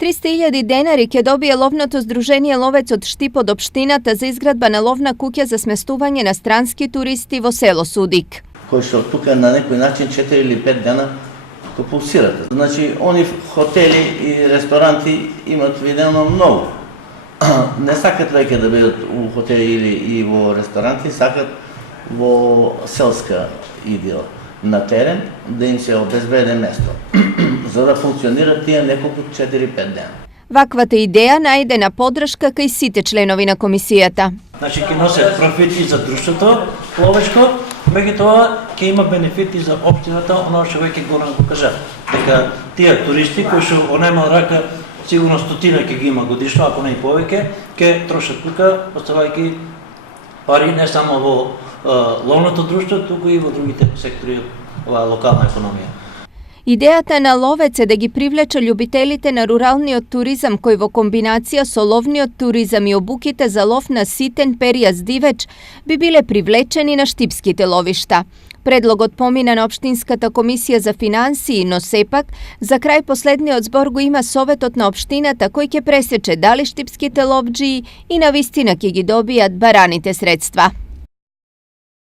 300.000 денари ќе добие ловното здружение Ловец од Штип од општината за изградба на ловна куќа за сместување на странски туристи во село Судик. Кој што тука на некој начин 4 или 5 дена пулсират. Значи, они хотели и ресторанти имат видено многу. Не сакат веќе да бидат у хотели или и во ресторанти, сакат во селска идила на терен да им се обезбеди место за да функционираат тие неколку 4-5 дена. Ваквата идеја најдена поддршка кај сите членови на комисијата. Значи ќе носат профити за друштвото ловешко, меѓутоа ќе има бенефити за општината, оно што веќе го кажа, дека тие туристи кои што во најмал рака сигурно стотина ќе ги има годишно, ако не и повеќе, ќе трошат тука, оставајќи пари не само во ловното друштво, туку и во другите сектори од локална економија. Идејата на Ловец е да ги привлече љубителите на руралниот туризам кој во комбинација со ловниот туризам и обуките за лов на ситен перијас дивеч би биле привлечени на штипските ловишта. Предлогот помина на Општинската комисија за финансии, но сепак, за крај последниот збор го има Советот на општината кој ќе пресече дали штипските ловџии и навистина ќе ги добијат бараните средства.